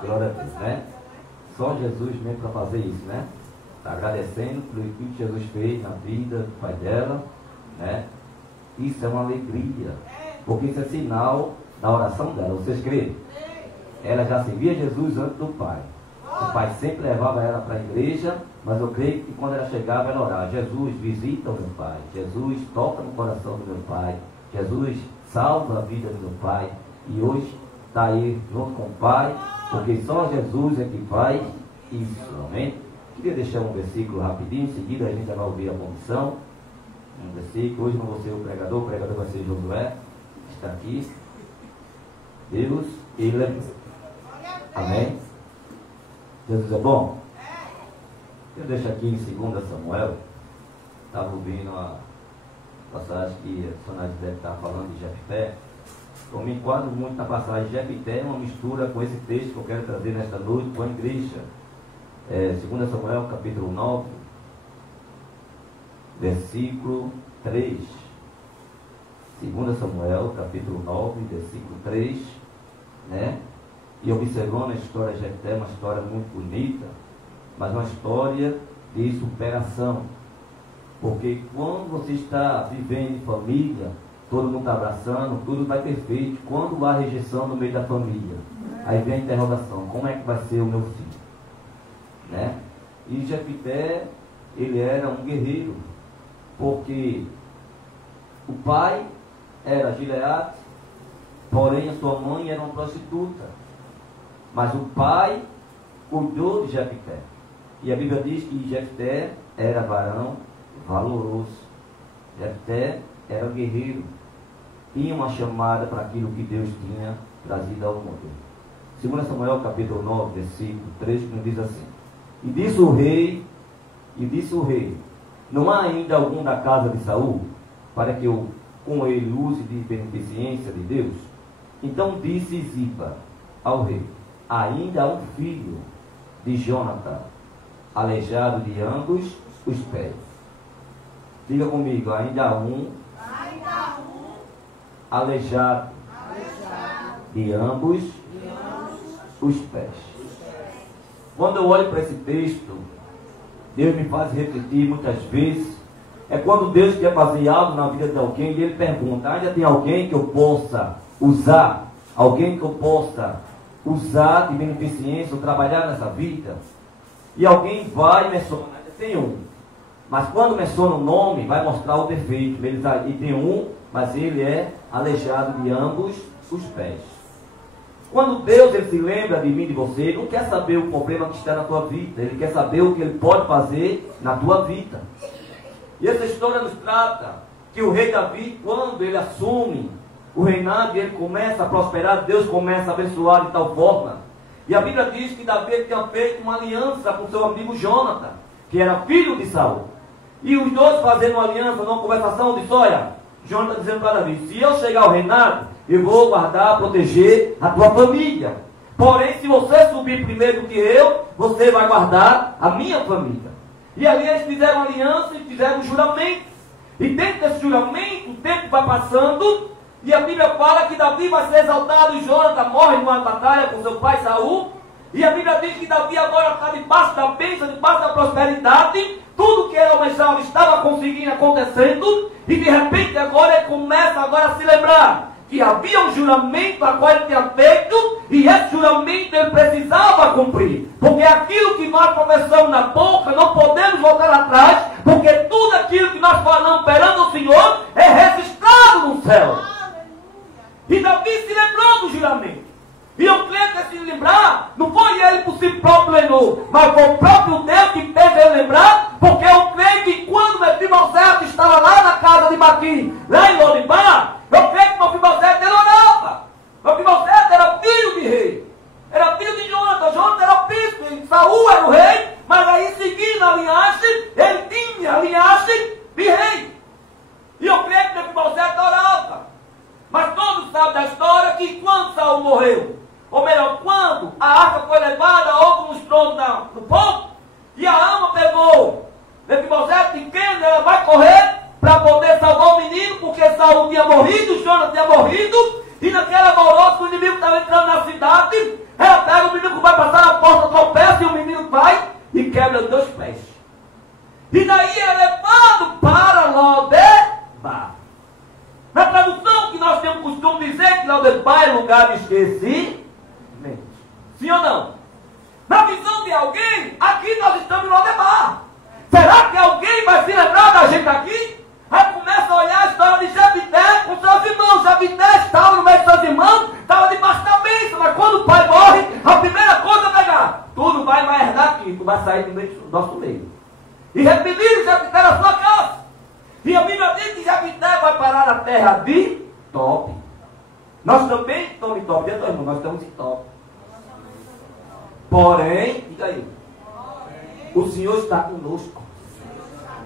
Glória a Deus, né? Só Jesus mesmo para fazer isso, né? Está agradecendo pelo que Jesus fez na vida do pai dela, né? Isso é uma alegria, porque isso é sinal da oração dela. Vocês creem? Ela já servia Jesus antes do pai. O pai sempre levava ela para a igreja, mas eu creio que quando ela chegava, ela orava: Jesus, visita o meu pai. Jesus, toca no coração do meu pai. Jesus, salva a vida do meu pai. E hoje está aí junto com o pai, porque só Jesus é que faz isso. Amém? Queria deixar um versículo rapidinho, em seguida a gente vai ouvir a comissão. Um versículo. Hoje não vou ser o pregador vai ser Josué, que está aqui. Deus, Ele é. Amém? Jesus é bom? Eu deixo aqui em 2 Samuel. Estava ouvindo a passagem que a Sônia deve estar falando de Jefté. Eu me enquadro muito na passagem de Jefté, uma mistura com esse texto que eu quero trazer nesta noite com a igreja. 2 Samuel capítulo 9, versículo 3. 2 Samuel capítulo 9, versículo 3, né? E observando a história de Jefté, uma história muito bonita, mas uma história de superação. Porque quando você está vivendo em família, todo mundo está abraçando, tudo vai perfeito. Quando há rejeição no meio da família, aí vem a interrogação: como é que vai ser o meu filho? Né? E Jefté, ele era um guerreiro, porque o pai era Gileade, porém a sua mãe era uma prostituta. Mas o pai cuidou de Jefté. E a Bíblia diz que Jefté era varão valoroso. Jefté era um guerreiro. Tinha uma chamada para aquilo que Deus tinha trazido ao mundo. 2 Samuel capítulo 9, versículo 3, que nos diz assim: E disse o rei, não há ainda algum da casa de Saul, para que eu com ele use de beneficência de Deus? Então disse Ziba ao rei: ainda há um filho de Jonatã, aleijado de ambos os pés. Diga comigo: ainda há um aleijado de ambos os pés. Quando eu olho para esse texto, Deus me faz refletir muitas vezes. É quando Deus quer fazer algo na vida de alguém e Ele pergunta: ainda tem alguém que eu possa usar? Alguém que eu possa usar de beneficência ou trabalhar nessa vida? E alguém vai mencionar: tem um. Mas quando menciona o nome, vai mostrar o defeito. E tem um, mas ele é aleijado de ambos os pés. Quando Deus ele se lembra de mim e de você, Ele não quer saber o problema que está na tua vida. Ele quer saber o que Ele pode fazer na tua vida. E essa história nos trata que o rei Davi, quando ele assume o reinado e ele começa a prosperar, Deus começa a abençoar de tal forma. E a Bíblia diz que Davi tinha feito uma aliança com seu amigo Jonatã, que era filho de Saul. E os dois fazendo uma aliança, numa conversação, disse: olha, Jonatã dizendo para Davi: se eu chegar ao reinado, eu vou guardar, proteger a tua família. Porém, se você subir primeiro do que eu, você vai guardar a minha família. E ali eles fizeram aliança e fizeram um juramento. E dentro desse juramento, o tempo vai passando, e a Bíblia fala que Davi vai ser exaltado e Jonatã morre numa batalha com seu pai Saul. E a Bíblia diz que Davi agora está debaixo da bênção, debaixo da prosperidade. Tudo que ele almejava estava conseguindo acontecendo. E de repente agora ele começa agora a se lembrar que havia um juramento a qual ele tinha feito, e esse juramento ele precisava cumprir. Porque aquilo que nós professamos na boca, não podemos voltar atrás, porque tudo aquilo que nós falamos perante o Senhor é registrado no céu. E Davi se lembrou do juramento. E eu creio que se lembrar, não foi ele por si próprio lembrou, mas foi o próprio Deus que fez ele lembrar, porque eu creio que quando Mefibosete estava lá na casa de Maquim, lá em Lodibar, eu creio que Mefibosete ele orava. Mefibosete era filho de rei, era filho de Jonatã, Jonatã era príncipe, Saul era o rei, mas aí seguindo a linhagem, ele tinha a linhagem de rei. E eu creio que Mefibosete orava. Mas todos sabem da história que quando Saul morreu, ou melhor, quando a arca foi levada, houve um estrondo no povo, e a ama pegou Mefibosete pequeno, ela vai correr para poder salvar o menino, porque Saul tinha morrido, Jonatã tinha morrido, e naquela alvoroço, o inimigo estava entrando na cidade, ela pega o menino que vai Lodebar é lugar de esquecimento. Sim ou não? Na visão de alguém, aqui nós estamos em Lodebar. Será que alguém vai se lembrar da gente aqui? Aí começa a olhar a história de Jefité com seus irmãos. Jefité estava no meio de seus irmãos, estava debaixo da bênção, mas quando o pai morre, a primeira coisa é pegar. Tu não vai mais herdar aqui, tu vai sair do meio do nosso meio. E repeliram Jefité na sua casa. E a Bíblia diz que Jefité vai parar na terra de Tob. Nós também estamos em Tob, dentro do irmão, nós estamos em Tob. Porém, diga aí, o Senhor está conosco.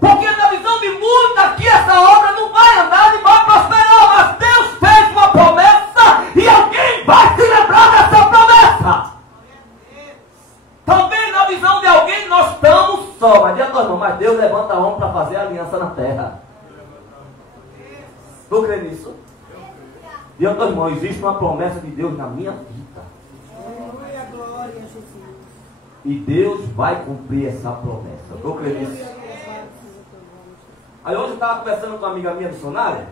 Porque na visão de muitos aqui, essa obra não vai andar e vai prosperar. Mas Deus fez uma promessa e alguém vai se lembrar dessa promessa. Também na visão de alguém nós estamos só. Mas diga, irmão, mas Deus levanta homem para fazer aliança na terra. Tu crê nisso? Diga, irmão, existe uma promessa de Deus na minha vida. E Deus vai cumprir essa promessa. Tu crê nisso? Aí hoje eu estava conversando com uma amiga minha missionária.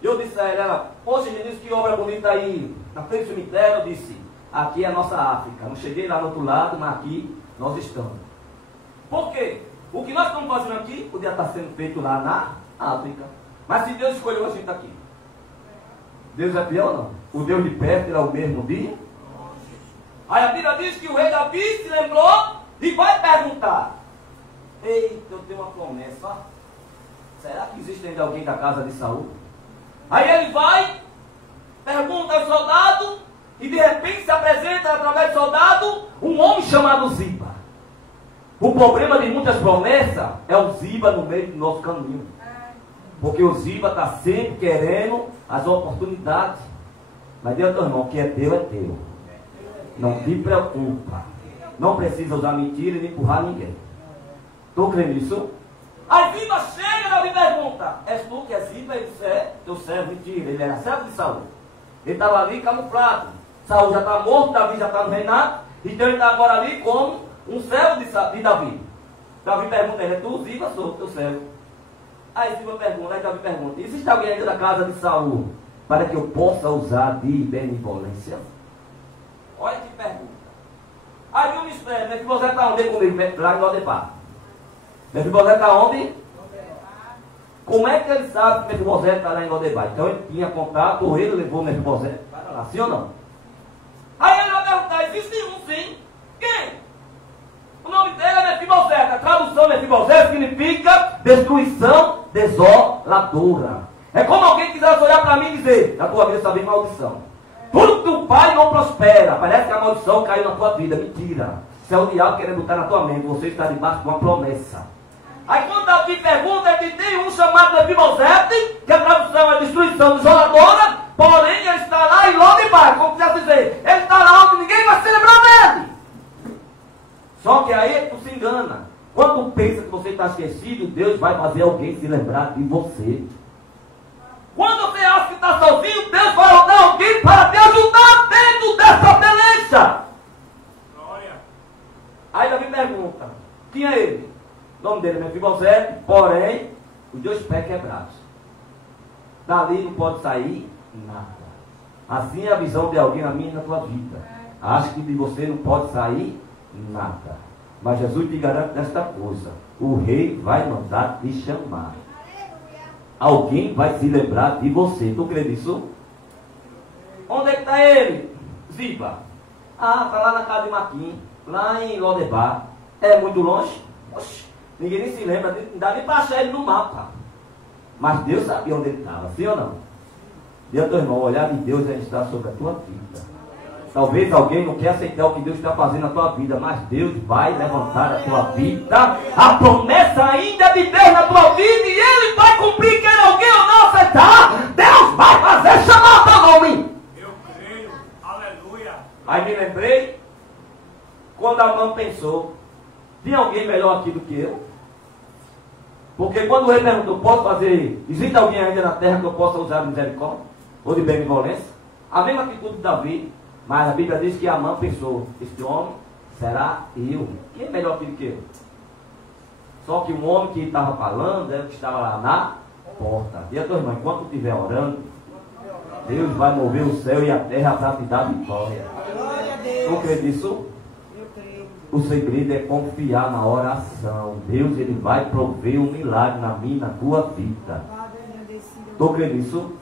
E eu disse a ela, poxa, Jesus, que obra bonita aí na frente do cemitério. Eu disse, aqui é a nossa África. Não cheguei lá no outro lado, mas aqui nós estamos. Por quê? O que nós estamos fazendo aqui podia estar sendo feito lá na África. Mas se Deus escolheu a gente aqui, Deus é fiel ou não? O Deus de perto era o mesmo dia. Aí a Bíblia diz que o rei Davi se lembrou e vai perguntar. Eita, eu tenho uma promessa. Será que existe ainda alguém da casa de Saul? Aí ele vai, pergunta ao soldado, e de repente se apresenta através do soldado um homem chamado Ziba. O problema de muitas promessas é o Ziba no meio do nosso caminho. Porque o Ziba está sempre querendo as oportunidades. Mas Deus, meu irmão, o que é teu é teu. Não te preocupa. Não precisa usar mentira e nem empurrar ninguém. Tu crê nisso? Aí Ziba chega e me pergunta, és tu que é Ziba? Ele disse, é, teu servo, mentira. Ele era servo de Saul. Ele estava ali camuflado. Saul já está morto, Davi já está no reinado. Então ele está agora ali como um servo de Davi. Davi pergunta, é tu Ziba? Sou teu servo. Aí Ziba pergunta, aí Davi pergunta, existe alguém ainda da casa de Saul para que eu possa usar de benevolência? Olha que pergunta. Aí eu me espero, né? Que você está onde comigo? Lá em Lodebar. Mefibosete está onde? Como é que ele sabe que Mefibosete está lá em Lodebar? Então ele tinha contato, ou ele levou Mefibosete para lá, sim ou não? Aí ele vai perguntar, existe um sim. Quem? O nome dele é Mefibosete. A tradução Mefibosete significa destruição desoladora. É como alguém quisesse olhar para mim e dizer, na tua vida está bem maldição. Tudo que o pai não prospera, parece que a maldição caiu na tua vida. Mentira. Isso é o diabo querendo botar na tua mente. Você está debaixo de uma promessa. Aí quando Davi pergunta, que tem um chamado Mefibosete, que a tradução é destruição desoladora, porém ele está lá em Lodebar, como quiser dizer, ele está lá onde ninguém vai se lembrar dele. Só que aí tu se engana. Quando tu pensa que você está esquecido, Deus vai fazer alguém se lembrar de você. Quando você acha que está sozinho, Deus vai rodar alguém para te ajudar dentro dessa beleza. Glória. Aí Davi pergunta, quem é ele? O nome dele é Mefibosete, porém, os dois pés quebrados. Dali não pode sair nada. Assim é a visão de alguém na minha e na tua vida. Acha que de você não pode sair nada. Mas Jesus te garante desta coisa. O rei vai mandar te chamar. Alguém vai se lembrar de você. Tu crê nisso? Onde é que está ele? Ziba. Ah, está lá na casa de Maquim. Lá em Lodebar. É muito longe? Oxi. Ninguém nem se lembra, não dá nem para achar ele no mapa. Mas Deus sabia onde ele estava, sim ou não? Deus, teu irmão, o olhar de Deus já está sobre a tua vida. Talvez alguém não quer aceitar o que Deus está fazendo na tua vida, mas Deus vai levantar a tua vida. A promessa ainda é de Deus na tua vida e Ele vai cumprir, quer alguém ou não aceitar. Deus vai fazer chamar teu nome. Eu creio, aleluia. Aí me lembrei, quando a mãe pensou, tem alguém melhor aqui do que eu? Porque quando o rei perguntou, posso fazer, existe alguém ainda na terra que eu possa usar de misericórdia? Ou de benevolência? A mesma atitude de Davi, mas a Bíblia diz que Amã pensou, este homem será eu. Quem é melhor que eu? Só que o homem que estava falando era o que estava lá na porta. E a tua irmã, enquanto tu estiver orando, Deus vai mover o céu e a terra para te dar vitória. Glória a Deus. Tu crê nisso? Eu creio. O segredo é confiar na oração. Deus, ele vai prover um milagre na minha, na tua vida. Padre, agradecido. Tu crê nisso?